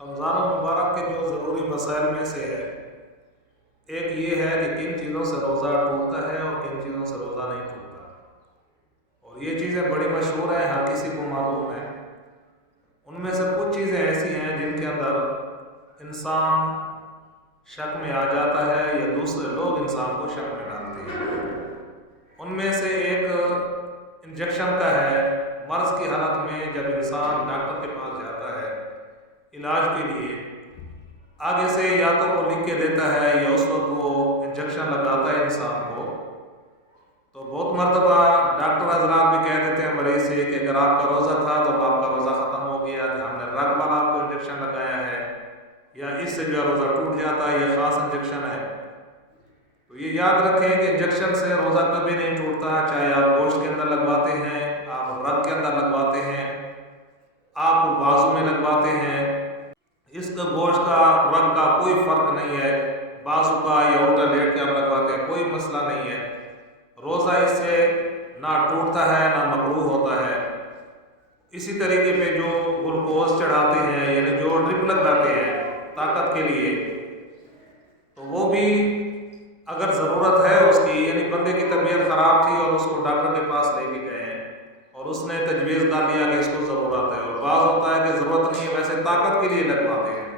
رمضان المبارک کے جو ضروری مسائل میں سے ہے، ایک یہ ہے کہ کن چیزوں سے روزہ ٹوٹتا ہے اور کن چیزوں سے روزہ نہیں ٹوٹتا، اور یہ چیزیں بڑی مشہور ہیں، ہر کسی کو معلوم ہے۔ ان میں سے کچھ چیزیں ایسی ہیں جن کے اندر انسان شک میں آ جاتا ہے یا دوسرے لوگ انسان کو شک میں ڈالتے ہیں۔ ان میں سے ایک انجیکشن کا ہے۔ مرض کی حالت میں جب انسان ڈاکٹر کے پاس جاتا ہے علاج کے لیے، آگے سے یا تو وہ لکھ کے دیتا ہے یا اس وقت وہ انجیکشن لگاتا ہے انسان کو، تو بہت مرتبہ ڈاکٹر حضرات بھی کہہ دیتے ہیں مریض سے کہ اگر آپ کا روزہ تھا تو آپ کا روزہ ختم ہو گیا، کہ ہم نے رگ پر آپ کو انجیکشن لگایا ہے یا اس سے جو ہے روزہ ٹوٹ جاتا ہے، یہ خاص انجیکشن ہے۔ تو یہ یاد رکھیں کہ انجیکشن سے روزہ کبھی نہیں ٹوٹتا، چاہے آپ گوشت کے اندر لگواتے ہیں، آپ رگ کے اندر لگواتے ہیں، آپ بازو میں لگواتے ہیں، اس کا گوشت کا رگ کا کوئی فرق نہیں ہے، بازو کا یا الٹا لیٹ کے ہم لگواتے ہیں، کوئی مسئلہ نہیں ہے۔ روزہ اس سے نہ ٹوٹتا ہے نہ مکروہ ہوتا ہے۔ اسی طریقے پہ جو گلوکوز چڑھاتے ہیں، یعنی جو ڈرپ لگاتے ہیں طاقت کے لیے، تو وہ بھی اگر ضرورت ہے اس کی، یعنی بندے کی طبیعت خراب تھی اور اس کو ڈاکٹر کے پاس لے کے گئے ہیں اور اس نے تجویز کر دیا کہ اس کو ضرورت ہے، اور بعض ہوتا ہے کہ ضرورت نہیں ہے، ویسے طاقت کے لیے لگواتے ہیں،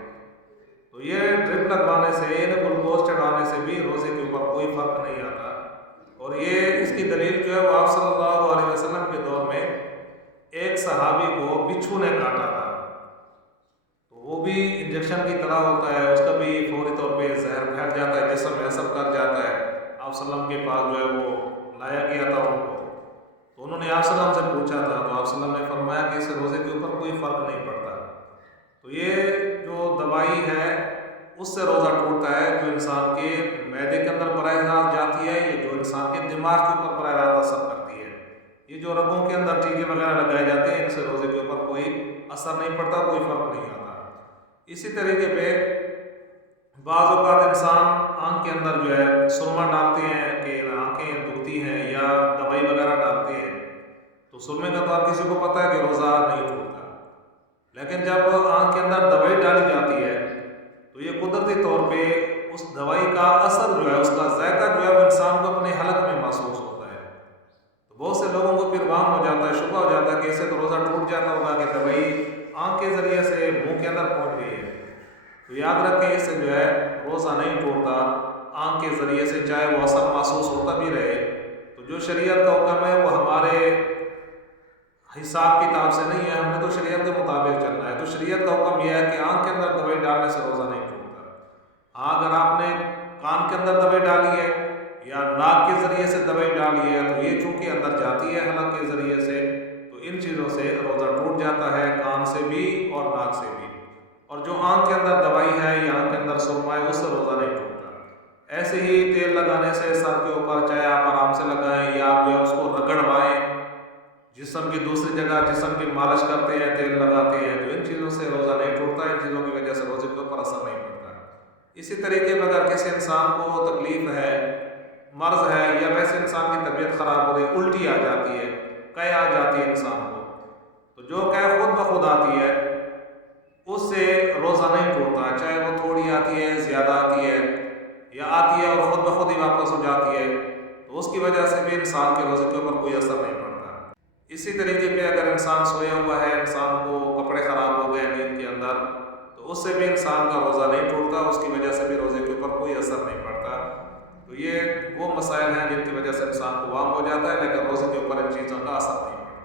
تو یہ ڈرپ لگوانے سے، یعنی گلوکوز چڑھانے سے بھی روزے کے اوپر کوئی فرق نہیں آتا۔ اور یہ اس کی دلیل جو ہے وہ آپ صلی اللہ علیہ وسلم کے دور میں ایک صحابی کو بچھو نے کاٹا تھا، تو وہ بھی انجیکشن کی طرح ہوتا ہے، اس کا بھی فوری طور پہ زہر پھیل جاتا ہے، جسم میں اثر کر جاتا ہے۔ آپ صلی اللہ علیہ وسلم کے پاس جو ہے وہ لایا گیا تھا ان کو، تو انہوں نے آپ صلی اللہ علیہ وسلم سے پوچھا تھا، تو آپ صلی اللہ علیہ وسلم نے فرمایا کہ اس سے روزے کے اوپر کوئی فرق نہیں پڑتا۔ تو یہ جو دوائی ہے اس سے روزہ ٹوٹتا ہے، جو انسان کے معدے کے اندر براہ راست جاتی ہے، یا جو انسان کے دماغ کے اوپر براہ راست اثر کرتی ہے۔ یہ جو رگوں کے اندر ٹیکے وغیرہ لگائے جاتے ہیں، ان سے روزے کے اوپر کوئی اثر نہیں پڑتا، کوئی فرق نہیں آتا۔ اسی طریقے پہ بعض اوقات انسان آنکھ کے اندر جو ہے سرما ڈالتے ہیں کہ آنکھیں دکھتی ہیں، یا دوائی وغیرہ ڈالتے ہیں، تو سرمے کا تو آپ کسی کو پتہ ہے کہ روزہ نہیں ٹوٹتا، لیکن جب آنکھ کے اندر دوائی ڈالی جاتی ہے تو یہ قدرتی طور پہ اس دوائی کا اثر جو ہے، اس کا ذائقہ جو ہے وہ انسان کو اپنے حلق میں محسوس ہوتا ہے، تو بہت سے لوگوں کو پھر وہم ہو جاتا ہے، شبہ ہو جاتا ہے کہ اسے تو روزہ ٹوٹ جاتا ہوگا کہ دوائی آنکھ کے ذریعے سے منہ کے اندر پہنچ گئی ہے۔ تو یاد رکھیں اس سے جو ہے روزہ نہیں ٹوٹتا، آنکھ کے ذریعے سے چاہے وہ اثر محسوس ہوتا بھی رہے، تو جو شریعت کا حکم ہے وہ ہمارے حساب کتاب سے نہیں ہے، ہم نے تو شریعت کے مطابق چلنا ہے۔ تو شریعت کا حکم یہ ہے کہ آنکھ کے اندر دوائی ڈالنے سے روزہ نہیں ٹوٹتا۔ ہاں، اگر آپ نے کان کے اندر دوائی ڈالی ہے یا ناک کے ذریعے سے دوائی ڈالی ہے، تو یہ چونکہ اندر جاتی ہے حلق کے ذریعے سے، تو ان چیزوں سے روزہ ٹوٹ جاتا ہے، کان سے بھی اور ناک سے بھی۔ اور جو آنکھ کے اندر دوائی ہے یا آنکھ کے اندر سرما ہے، اس سے روزہ نہیں ٹوٹتا۔ ایسے ہی تیل لگانے سے سر کے اوپر، چاہے آپ آرام سے لگائیں یا آپ جو ہے اس کو رگڑوائیں، جسم کی دوسری جگہ جسم کی مالش کرتے ہیں، تیل لگاتے ہیں، تو ان چیزوں سے روزہ نہیں ٹوٹتا، ان چیزوں کی وجہ سے روزے کے اوپر اثر نہیں پڑتا۔ اسی طریقے میں اگر کسی انسان کو تکلیف ہے، مرض ہے، یا ویسے انسان کی طبیعت خراب ہو رہی، الٹی آ جاتی ہے، قے آ جاتی ہے انسان کو، تو جو قے خود بخود آتی ہے اس سے روزہ نہیں ٹوٹتا، چاہے وہ تھوڑی آتی ہے، زیادہ آتی ہے، یا آتی ہے اور خود بخود ہی واپس ہو جاتی ہے، تو اس کی وجہ سے بھی انسان کے روزے کے اوپر کوئی اثر نہیں پڑتا۔ اسی طریقے پہ اگر انسان سویا ہوا ہے، انسان کو کپڑے خراب ہو گئے نیند کے اندر، تو اس سے بھی انسان کا روزہ نہیں ٹوٹتا، اس کی وجہ سے بھی روزے کے اوپر کوئی اثر نہیں پڑتا۔ تو یہ وہ مسائل ہیں جن کی وجہ سے انسان کو وہم ہو جاتا ہے، لیکن روزے کے اوپر ان چیزوں کا اثر نہیں پڑتا۔